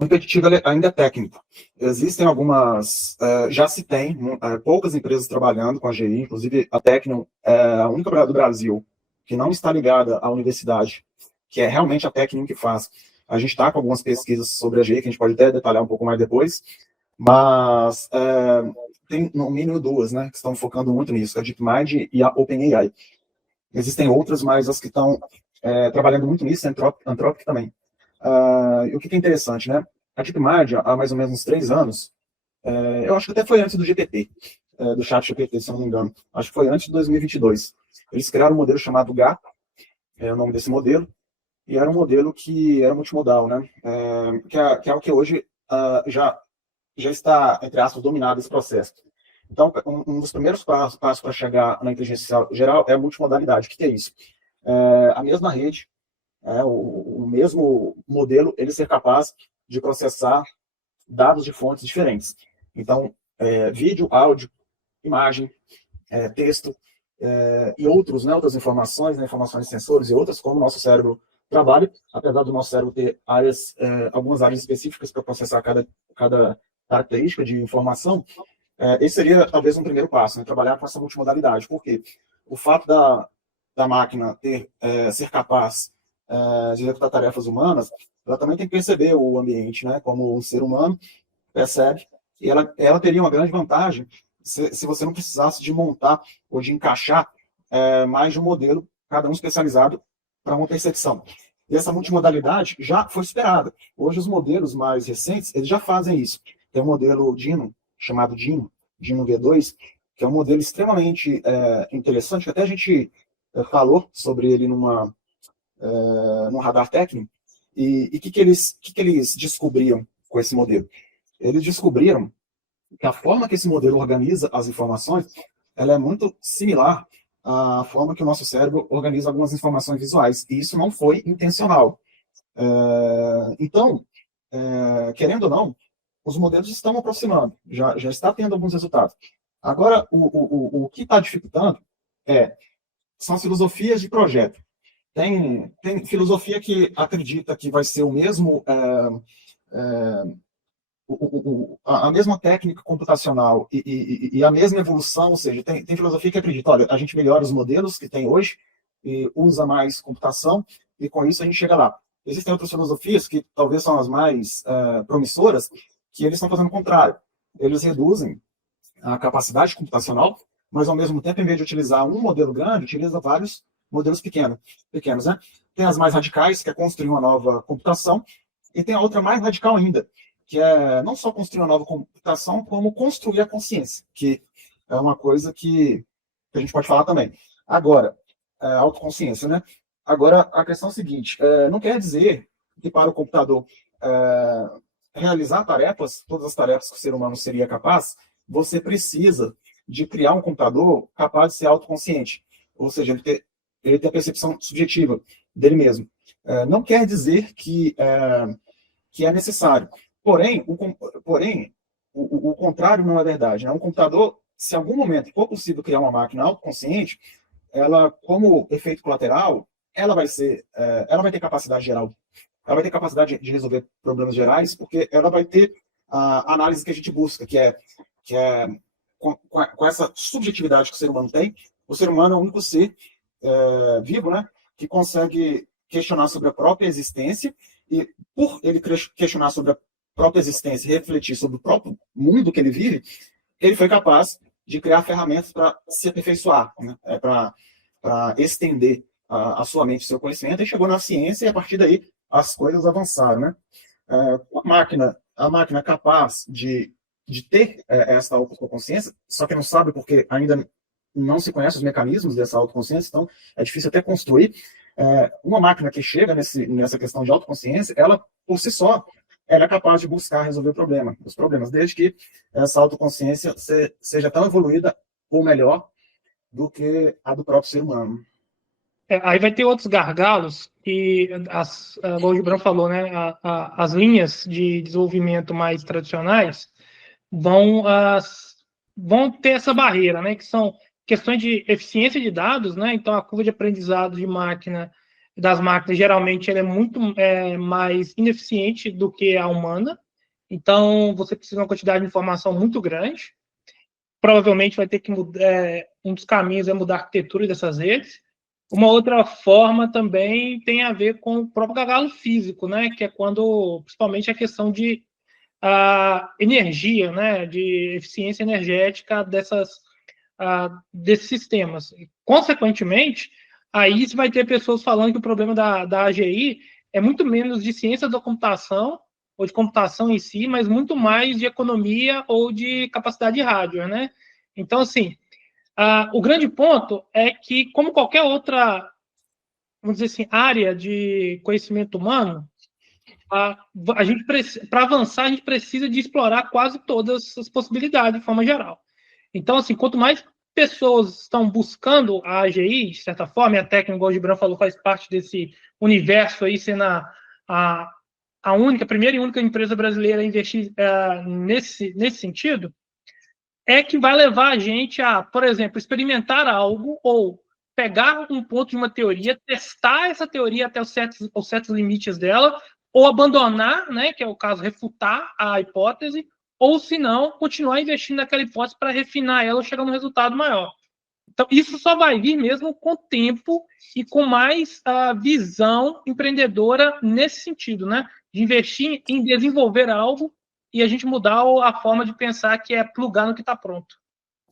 O impeditivo ainda é técnico. Existem algumas, já se tem poucas empresas trabalhando com a GI, inclusive a Tecnion é a única do Brasil que não está ligada à universidade, que é realmente a Tecnion que faz. A gente está com algumas pesquisas sobre a GI, que a gente pode até detalhar um pouco mais depois, mas tem no mínimo duas, né, que estão focando muito nisso, a DeepMind e a OpenAI. Existem outras, mas as que estão trabalhando muito nisso, a Anthropic também. E o que é interessante, né? A DeepMind, há mais ou menos uns 3 anos, eu acho que até foi antes do GPT, do chat GPT, se eu não me engano. Acho que foi antes de 2022. Eles criaram um modelo chamado GAP, é o nome desse modelo, e era um modelo que era multimodal, né? Que é o que hoje já está, entre aspas, dominado esse processo. Então, um dos primeiros passos para chegar na inteligência geral é a multimodalidade. O que é isso? A mesma rede, o mesmo modelo, ele ser capaz de processar dados de fontes diferentes. Então, vídeo, áudio, imagem, texto e outras informações, né, informações de sensores e outras, como o nosso cérebro trabalha, apesar do nosso cérebro ter algumas áreas específicas para processar cada característica de informação. Esse seria talvez um primeiro passo, né, trabalhar com essa multimodalidade. Por quê? O fato da máquina ser capaz de executar tarefas humanas, ela também tem que perceber o ambiente, né, como um ser humano percebe, e ela teria uma grande vantagem se você não precisasse de montar ou de encaixar mais de um modelo, cada um especializado para uma percepção. E essa multimodalidade já foi superada. Hoje, os modelos mais recentes, eles já fazem isso. Tem um modelo Dino, chamado Dino V2, que é um modelo extremamente interessante, que até a gente falou sobre ele num radar técnico. E o que eles descobriram com esse modelo? Eles descobriram que a forma que esse modelo organiza as informações, ela é muito similar à forma que o nosso cérebro organiza algumas informações visuais. E isso não foi intencional. Então, querendo ou não, os modelos estão aproximando, já está tendo alguns resultados. Agora, o que está dificultando são as filosofias de projeto. Tem filosofia que acredita que vai ser o mesmo, a mesma técnica computacional e a mesma evolução, ou seja, tem filosofia que acredita, olha, a gente melhora os modelos que tem hoje, e usa mais computação, e com isso a gente chega lá. Existem outras filosofias que talvez são as mais promissoras, que eles estão fazendo o contrário. Eles reduzem a capacidade computacional, mas ao mesmo tempo, em vez de utilizar um modelo grande, utiliza vários modelos pequenos, né? Tem as mais radicais, que é construir uma nova computação, e tem a outra mais radical ainda, que é não só construir uma nova computação, como construir a consciência, que é uma coisa que a gente pode falar também. Agora, autoconsciência, né? Agora, a questão é a seguinte, não quer dizer que para o computador realizar tarefas, todas as tarefas que o ser humano seria capaz, você precisa de criar um computador capaz de ser autoconsciente, ou seja, ele ter a percepção subjetiva dele mesmo. Não quer dizer que é necessário. Porém, o contrário não é verdade. Né? Um computador, se em algum momento for possível criar uma máquina autoconsciente, ela, como efeito colateral, ela vai ter capacidade geral. Ela vai ter capacidade de resolver problemas gerais, porque ela vai ter a análise que a gente busca, que é com essa subjetividade que o ser humano tem. O ser humano é o único ser vivo, né, que consegue questionar sobre a própria existência, e por ele questionar sobre a própria existência e refletir sobre o próprio mundo que ele vive, ele foi capaz de criar ferramentas para se aperfeiçoar, né, para estender a sua mente, o seu conhecimento, e chegou na ciência, e a partir daí as coisas avançaram. Né? A máquina capaz de ter essa autoconsciência, só que não sabe porque ainda não se conhece os mecanismos dessa autoconsciência, então é difícil até construir. Uma máquina que chega nessa questão de autoconsciência, ela, por si só, ela é capaz de buscar resolver os problemas, desde que essa autoconsciência seja tão evoluída ou melhor do que a do próprio ser humano. Aí vai ter outros gargalos que, como o Gibran falou, né, as linhas de desenvolvimento mais tradicionais vão ter essa barreira, né, que são questões de eficiência de dados, né, então a curva de aprendizado de máquina das máquinas, geralmente, ela é muito mais ineficiente do que a humana. Então, você precisa de uma quantidade de informação muito grande. Provavelmente vai ter que mudar, um dos caminhos é mudar a arquitetura dessas redes. Uma outra forma também tem a ver com o próprio gargalo físico, né? Que é quando, principalmente, a questão de energia, né? De eficiência energética desses sistemas. E, consequentemente, aí você vai ter pessoas falando que o problema da AGI é muito menos de ciência da computação ou de computação em si, mas muito mais de economia ou de capacidade de hardware, né? Então, assim, o grande ponto é que, como qualquer outra, vamos dizer assim, área de conhecimento humano, a gente para avançar, a gente precisa de explorar quase todas as possibilidades de forma geral. Então, assim, quanto mais pessoas estão buscando a AGI, de certa forma, e a técnica, igual o Gibran falou, faz parte desse universo aí, sendo a única, primeira e única empresa brasileira a investir nesse sentido, é que vai levar a gente a, por exemplo, experimentar algo ou pegar um ponto de uma teoria, testar essa teoria até os certos limites dela, ou abandonar, né, que é o caso, refutar a hipótese, ou, se não, continuar investindo naquela hipótese para refinar ela ou chegar num resultado maior. Então, isso só vai vir mesmo com o tempo e com mais visão empreendedora nesse sentido, né? De investir em desenvolver algo e a gente mudar a forma de pensar, que é plugar no que está pronto.